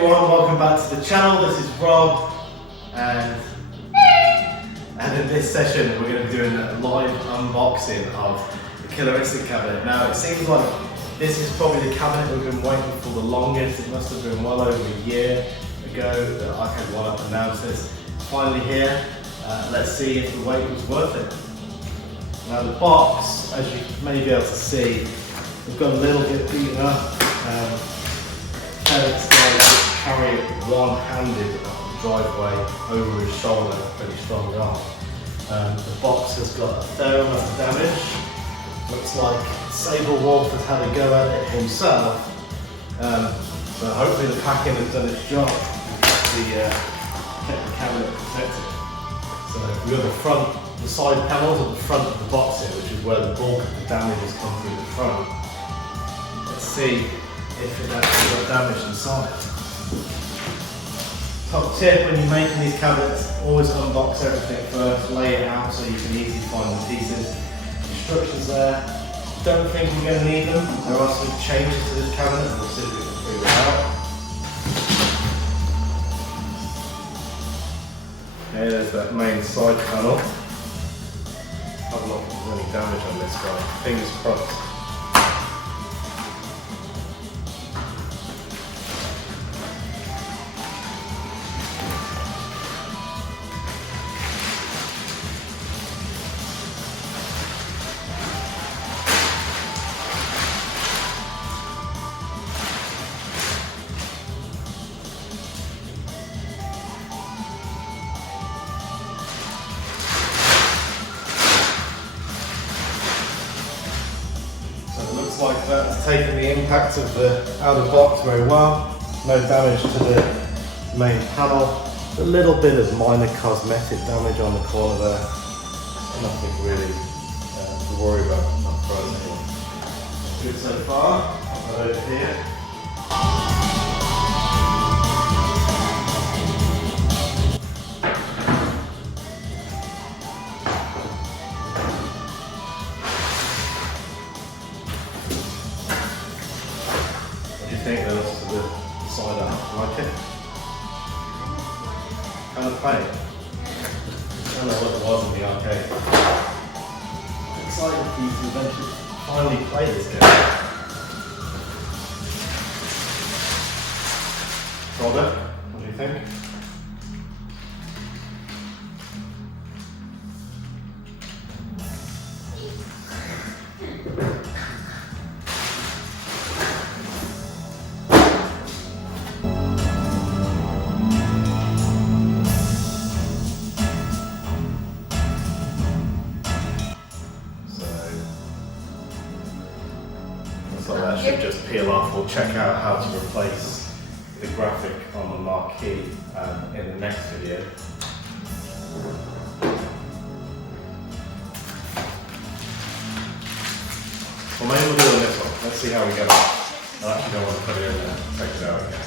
everyone, welcome back to the channel. This is Rob, and in this session we're going to be doing a live unboxing of the Killer Instinct cabinet. Now it seems like this is probably the cabinet we've been waiting for the longest. It must have been well over a year ago that Arcade1up announced this. Finally here, let's see if the wait was worth it. Now the box, as you may be able to see, we've got a little bit beaten up. Alex carry it one-handed up the driveway over his shoulder, pretty strong arm. The box has got a fair amount of damage. Looks like Sable Wolf has had a go at it himself. But hopefully the packing has done its job to keep the cabinet protected. So we've got the side panels at the front of the box here, which is where the bulk of the damage has come through the front. Let's see if it actually got damaged inside. Top tip when you're making these cabinets, always unbox everything first, lay it out so you can easily find the pieces. Instructions there. Don't think we're going to need them. There are some changes to this cabinet, and we'll see if we can figure it out. Okay, there's that main side panel. Have a look if there's any damage on this guy. Fingers crossed. Like that's taken the impact of the outer box very well. No damage to the main panel. A little bit of minor cosmetic damage on the corner there. Nothing really to worry about. Not frozen. Good so far. Put that over here. I think those to the side up. Like it? Kind of play it. I don't know what it was in the arcade. I'm excited for you to eventually finally play this game. Robert, what do you think? So that should just peel off. We'll check out how to replace the graphic on the marquee in the next video. Well, maybe we'll do it on this one. Let's see how we get on. I actually don't want to put it in there. Take it out again.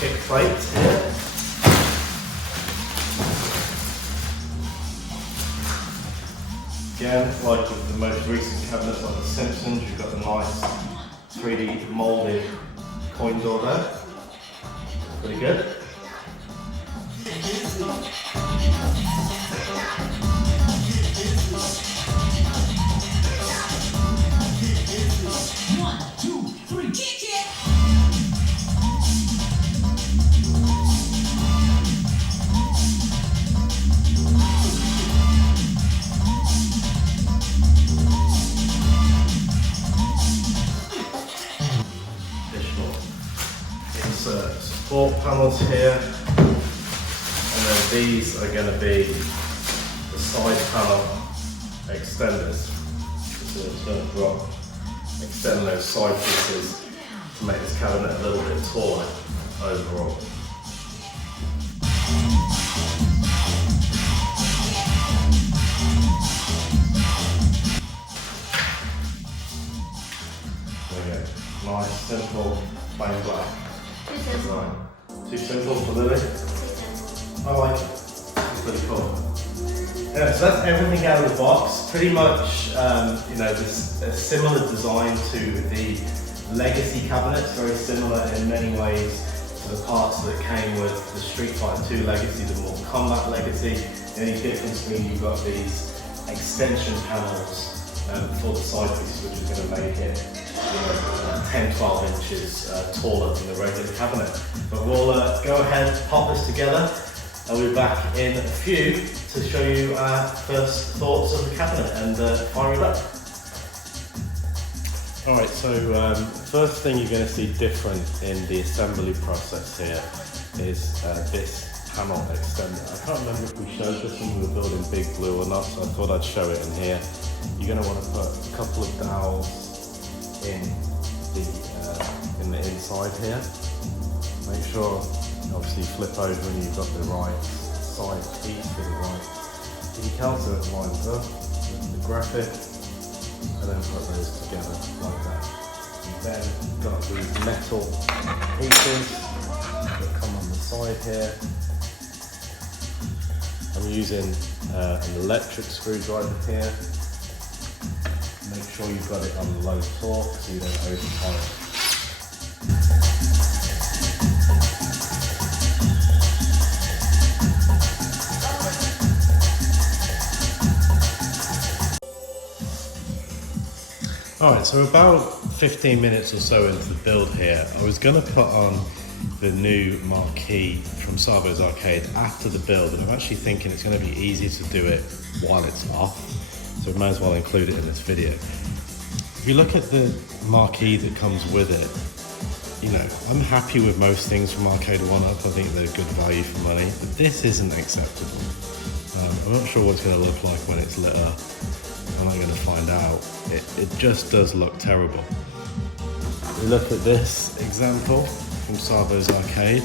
Kick plates here. Again, like with the most recent cabinets like the Simpsons, you've got the nice 3D moulded coin door there. Pretty good. Support panels here, and then these are going to be the side panel extenders. So it's going to drop, extend those side pieces to make this cabinet a little bit taller overall. There we go. Nice, simple, plain black. design. Too simple for Lily? I like it. It's pretty cool. Yeah, so that's everything out of the box. Pretty much, you know, this a similar design to the Legacy cabinets, very similar in many ways to the parts that came with the Street Fighter 2 Legacy, the Mortal Kombat Legacy. The only difference being you've got these extension panels for the side pieces, which is going to make it 10-12 inches taller than the regular cabinet. But we'll go ahead, pop this together. I'll be back in a few to show you our first thoughts of the cabinet and fire it up. Alright, so first thing you're going to see different in the assembly process here is this panel extender. I can't remember if we showed this when we were building Big Blue or not, so I thought I'd show it in here. You're going to want to put a couple of dowels in the inside here. Make sure, obviously, flip over when you've got the right side piece with the right decal so it lines up with the graphic, and then put those together like that. You've then got these metal pieces that come on the side here. I'm using an electric screwdriver here. Make sure you've got it on low torque so you don't overpower it. Alright, so about 15 minutes or so into the build here, I was going to put on the new marquee from Savo's Arcade after the build, and I'm actually thinking it's going to be easier to do it while it's off, so I might as well include it in this video. If you look at the marquee that comes with it, you know, I'm happy with most things from Arcade1up. I think they're good value for money, but this isn't acceptable. I'm not sure what it's going to look like when it's lit up. I'm not going to find out. It just does look terrible. We look at this example from Savo's Arcade.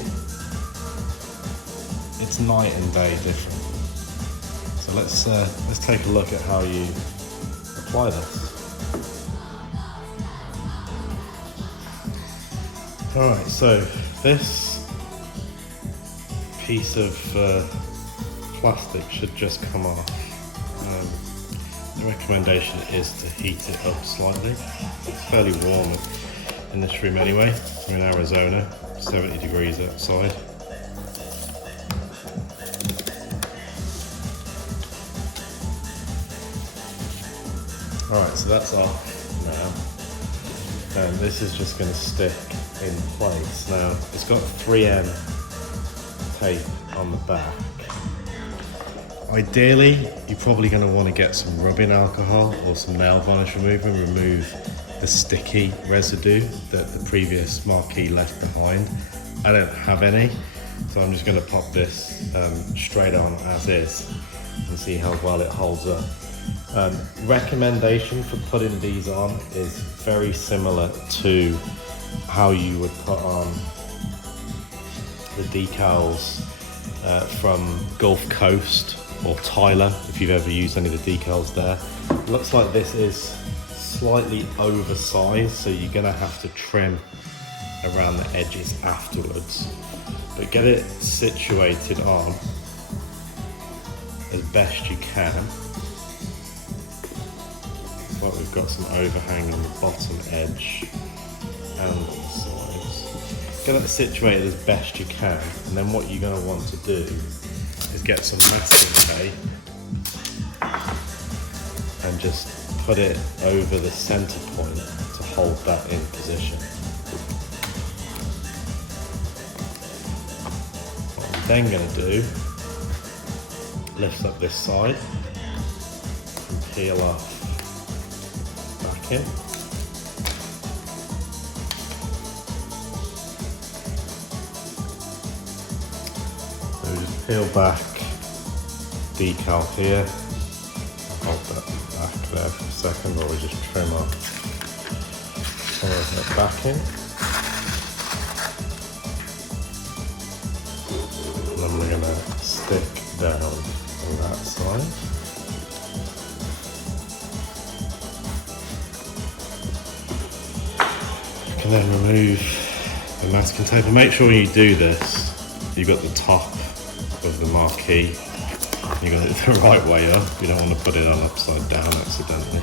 It's night and day different. So let's take a look at how you apply this. Alright, so this piece of plastic should just come off. The recommendation is to heat it up slightly. It's fairly warm in this room anyway. We're in Arizona, 70 degrees outside. Alright, so that's off now. And this is just going to stick in place. Now, it's got 3M tape on the back. Ideally, you're probably going to want to get some rubbing alcohol or some nail varnish remover and remove the sticky residue that the previous marquee left behind. I don't have any, so I'm just going to pop this straight on as is and see how well it holds up. Recommendation for putting these on is very similar to how you would put on the decals from Gulf Coast or Tyler, if you've ever used any of the decals there. It looks like this is slightly oversized, so you're going to have to trim around the edges afterwards. But get it situated on as best you can. Like we've got some overhang on the bottom edge and on the sides. Get it situated as best you can, and then what you're going to want to do is get some masking tape and just put it over the center point to hold that in position. What I'm then going to do, lift up this side and peel off backing. So just peel back decal here, hold that back there for a second, or we just trim off some of that backing. And then we're going to stick down on that side. You can then remove the masking tape. And make sure when you do this, you've got the top of the marquee. You got it the right way up. You don't want to put it on upside down accidentally.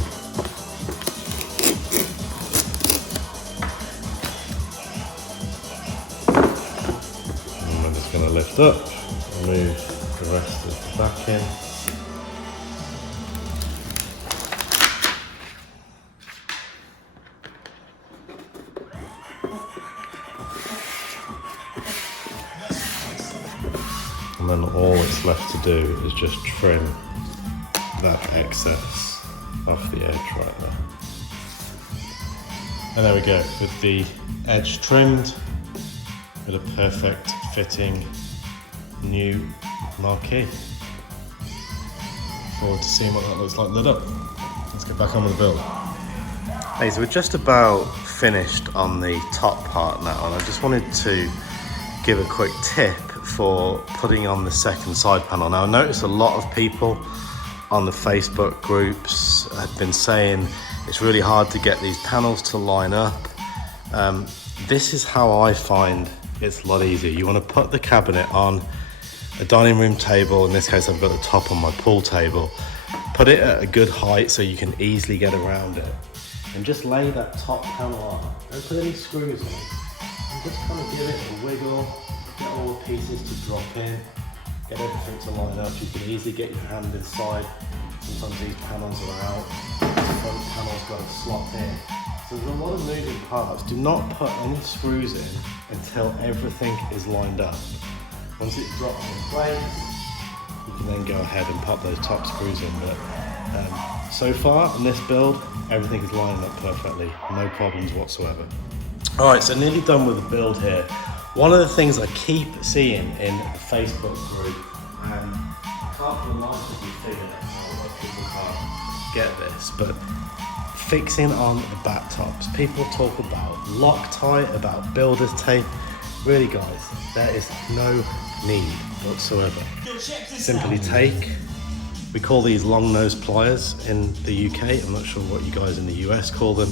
And I'm just going to lift up, move the rest of the back in. And then all it's left to do is just trim that excess off the edge right there. And there we go, with the edge trimmed, with a perfect fitting new marquee. Forward to seeing what that looks like lit up. Let's get back on with the build. Hey, so we're just about finished on the top part now, and I just wanted to give a quick tip for putting on the second side panel. Now I noticed a lot of people on the Facebook groups have been saying it's really hard to get these panels to line up. This is how I find it's a lot easier. You want to put the cabinet on a dining room table. In this case I've got the top on my pool table. Put it at a good height so you can easily get around it, and just lay that top panel on. Don't put any screws on it, and just kind of give it a wiggle. Get all the pieces to drop in, get everything to line up. You can easily get your hand inside. Sometimes these panels are out, the front panel's got to slot in. So there's a lot of moving parts. Do not put any screws in until everything is lined up. Once it's dropped in place, you can then go ahead and pop those top screws in. But so far in this build, everything is lining up perfectly, no problems whatsoever. All right, so nearly done with the build here. One of the things I keep seeing in the Facebook group, and I can't remarkably figure out why people can't get this, but fixing on the back tops. People talk about Loctite, about builder's tape. Really guys, there is no need whatsoever. Simply take, we call these long nose pliers in the UK, I'm not sure what you guys in the US call them.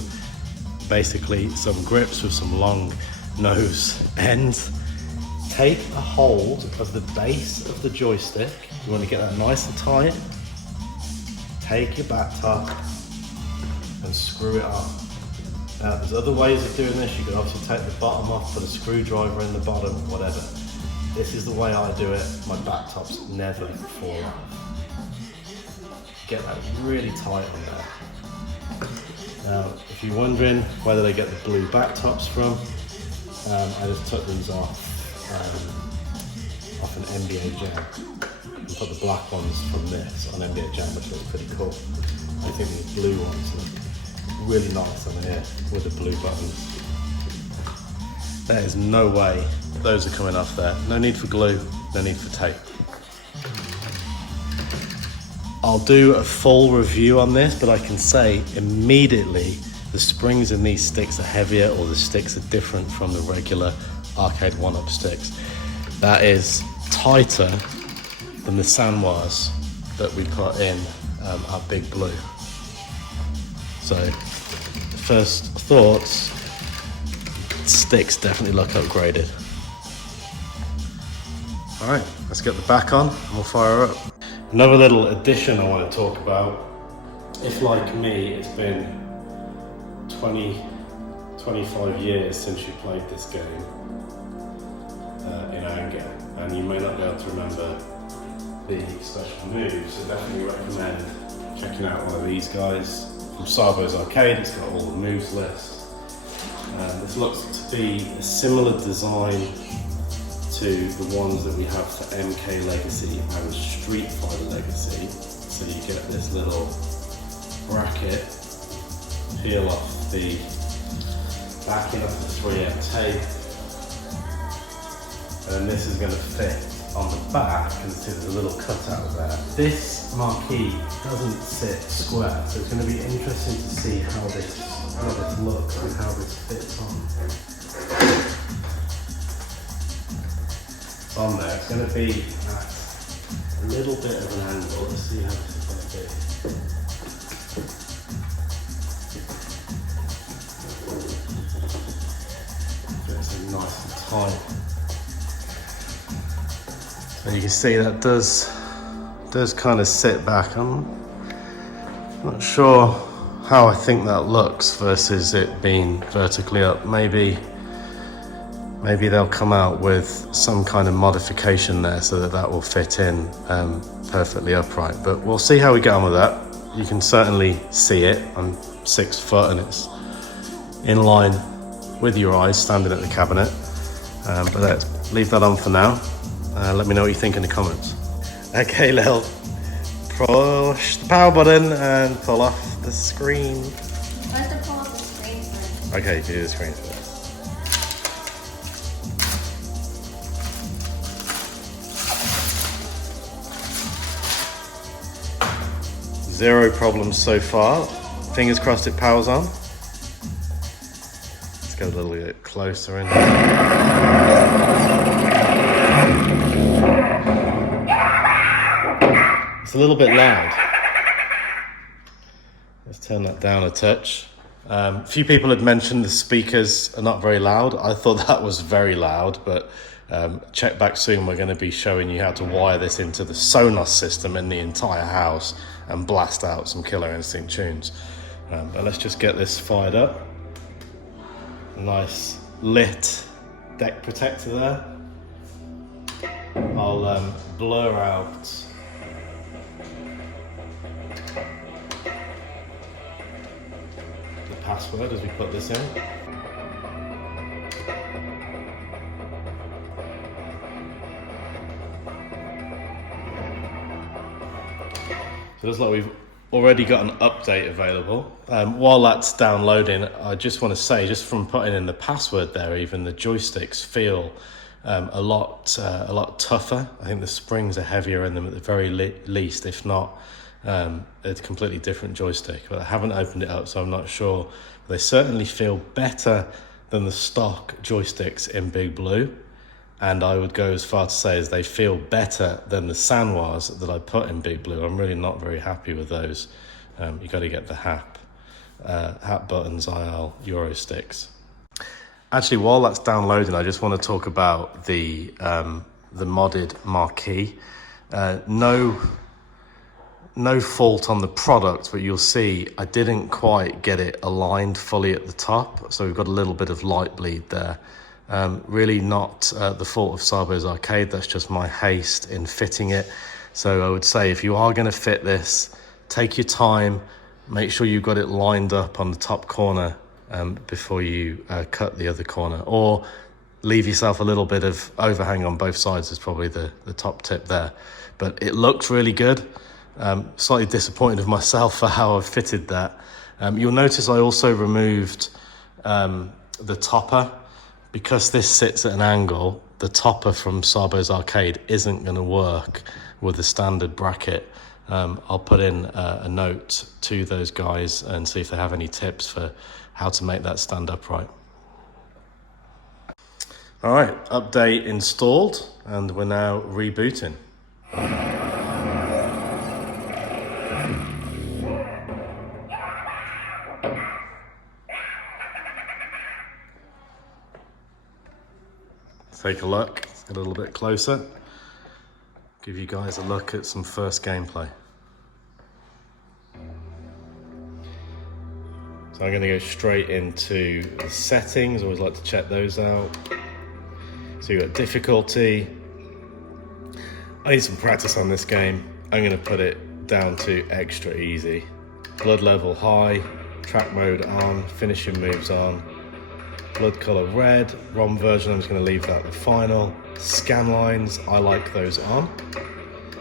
Basically some grips with some long nose ends. Take a hold of the base of the joystick. You want to get that nice and tight. Take your back top and screw it on. Now there's other ways of doing this. You can obviously take the bottom off, put a screwdriver in the bottom, whatever. This is the way I do it. My back tops never fall off. Get that really tight on there. Now if you're wondering whether they get the blue back tops from, I just took these off an NBA Jam and put the black ones from this on NBA Jam, which looks pretty cool. I think the blue ones look really nice on here with the blue buttons. There is no way those are coming off there. No need for glue, no need for tape. I'll do a full review on this, but I can say immediately the springs in these sticks are heavier, or the sticks are different from the regular Arcade1up sticks. That is tighter than the sandwires that we put in our big blue. So, first thoughts, sticks definitely look upgraded. All right, let's get the back on and we'll fire up. Another little addition I want to talk about. If like me, it's been 25 years since you played this game in anger, and you may not be able to remember the special moves, so definitely recommend checking out one of these guys from Sabo's Arcade. It's got all the moves list. This looks to be a similar design to the ones that we have for MK Legacy and Street Fighter Legacy. So you get this little bracket, peel off the backing of the 3M tape, and this is going to fit on the back, and see there's a little cutout there. This marquee doesn't sit square, so it's going to be interesting to see how this looks and how this fits on there. It's going to be at a little bit of an angle. Let's see how this is going to be. It's nice and high. So you can see that does kind of sit back. I'm not sure how I think that looks versus it being vertically up. Maybe they'll come out with some kind of modification there so that will fit in perfectly upright. But we'll see how we get on with that. You can certainly see it. I'm 6 foot and it's in line with your eyes standing at the cabinet. But let's leave that on for now. Let me know what you think in the comments. Okay, Lil, push the power button and pull off the screen. I have to pull off the screen first. Okay, you can do the screen first. Zero problems so far. Fingers crossed it powers on. Let's go a little bit closer in. It's a little bit loud. Let's turn that down a touch. A few people had mentioned the speakers are not very loud. I thought that was very loud, but check back soon. We're going to be showing you how to wire this into the Sonos system in the entire house and blast out some Killer Instinct tunes. But let's just get this fired up. A nice lit deck protector there. I'll blur out the password as we put this in. So it looks like we've already got an update available. While that's downloading, I just want to say, just from putting in the password there, even the joysticks feel a lot tougher. I think the springs are heavier in them at the very least, if not a completely different joystick. But I haven't opened it up, so I'm not sure. They certainly feel better than the stock joysticks in Big Blue. And I would go as far to say as they feel better than the Sanwas that I put in Big Blue. I'm really not very happy with those. You got to get the HAP buttons, IL Euro sticks. Actually, while that's downloading, I just want to talk about the modded marquee. No fault on the product, but you'll see I didn't quite get it aligned fully at the top, so we've got a little bit of light bleed there. Really not the fault of Sabo's Arcade, that's just my haste in fitting it. So I would say if you are going to fit this, take your time, make sure you've got it lined up on the top corner before you cut the other corner, or leave yourself a little bit of overhang on both sides is probably the top tip there. But it looks really good. Slightly disappointed with myself for how I've fitted that. You'll notice I also removed the topper. Because this sits at an angle, the topper from Sabo's Arcade isn't going to work with the standard bracket. I'll put in a note to those guys and see if they have any tips for how to make that stand upright. All right, update installed, and we're now rebooting. Take a look, get a little bit closer, give you guys a look at some first gameplay. So I'm going to go straight into the settings, always like to check those out. So you've got difficulty. I need some practice on this game. I'm going to put it down to extra easy. Blood level high, track mode on, finishing moves on. Blood color red, ROM version, I'm just going to leave that the final. Scan lines, I like those on.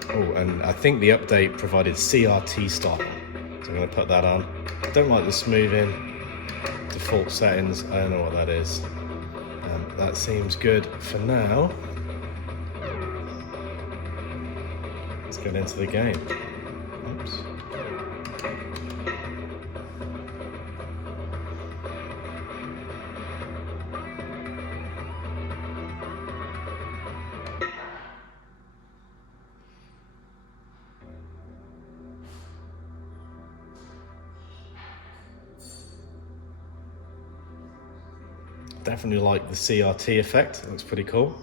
Oh, and I think the update provided CRT style, so I'm going to put that on. Don't like the smoothing, default settings, I don't know what that is. That seems good for now. Let's get into the game. Oops. Definitely like the CRT effect, it looks pretty cool.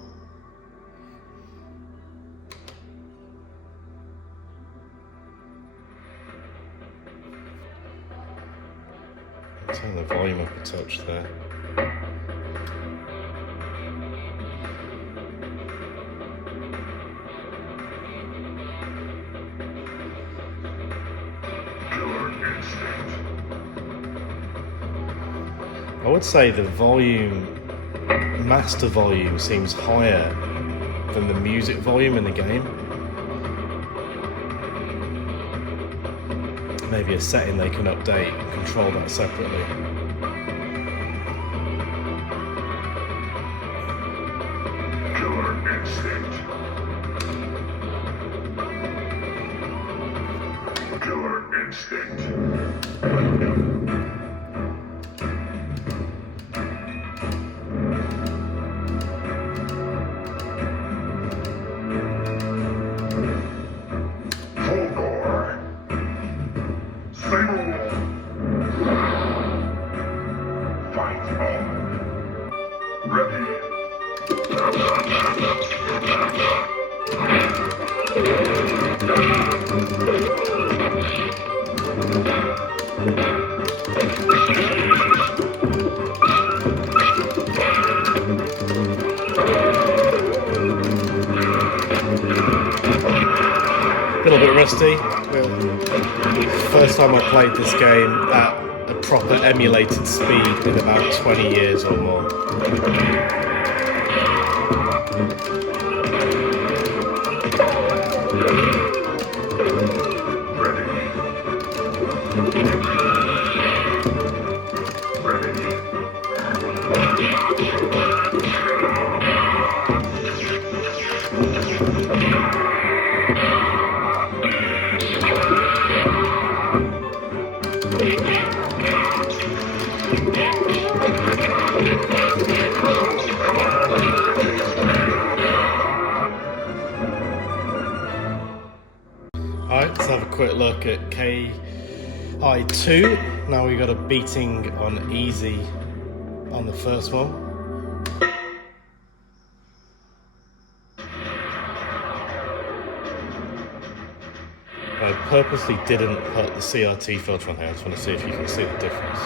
Turn the volume up a touch there. I would say the volume, master volume, seems higher than the music volume in the game. Maybe a setting they can update and control that separately. Killer Instinct. Killer Instinct. A little bit rusty. First time I played this game at a proper emulated speed in about 20 years or more. Alright, let's have a quick look at Arcade1up. Now we got a beating on easy on the first one. I purposely didn't put the CRT filter on here. I just want to see if you can see the difference.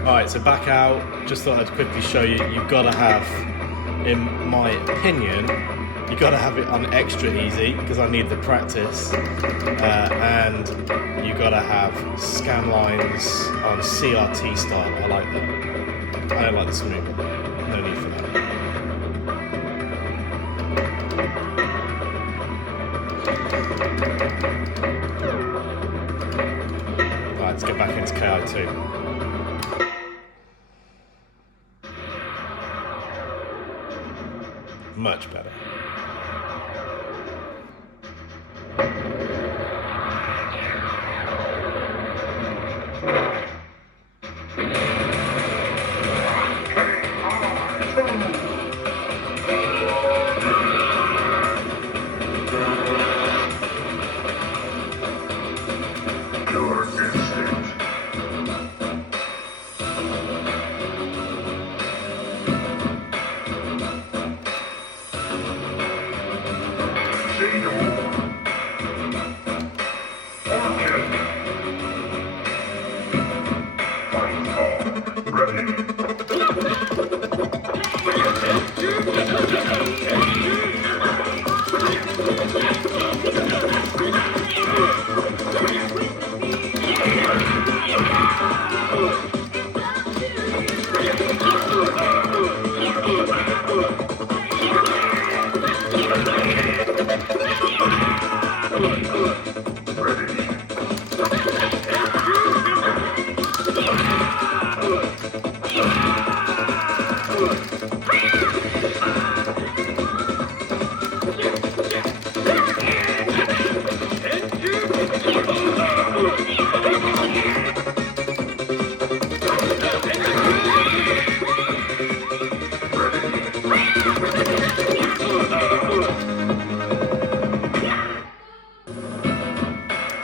Alright, so back out, just thought I'd quickly show you, you've got to have, in my opinion, you've got to have it on extra easy, because I need the practice, and you've got to have scan lines on CRT style. I like that. I don't like the smoothing, no need for that. Alright, let's get back into KI2. Much better.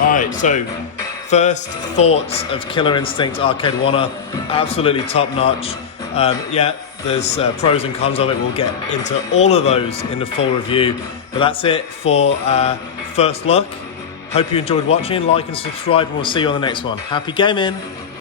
Alright, so first thoughts of Killer Instinct Arcade1up, absolutely top notch. Yeah, there's pros and cons of it. We'll get into all of those in the full review. But that's it for first look. Hope you enjoyed watching. Like and subscribe, and we'll see you on the next one. Happy gaming!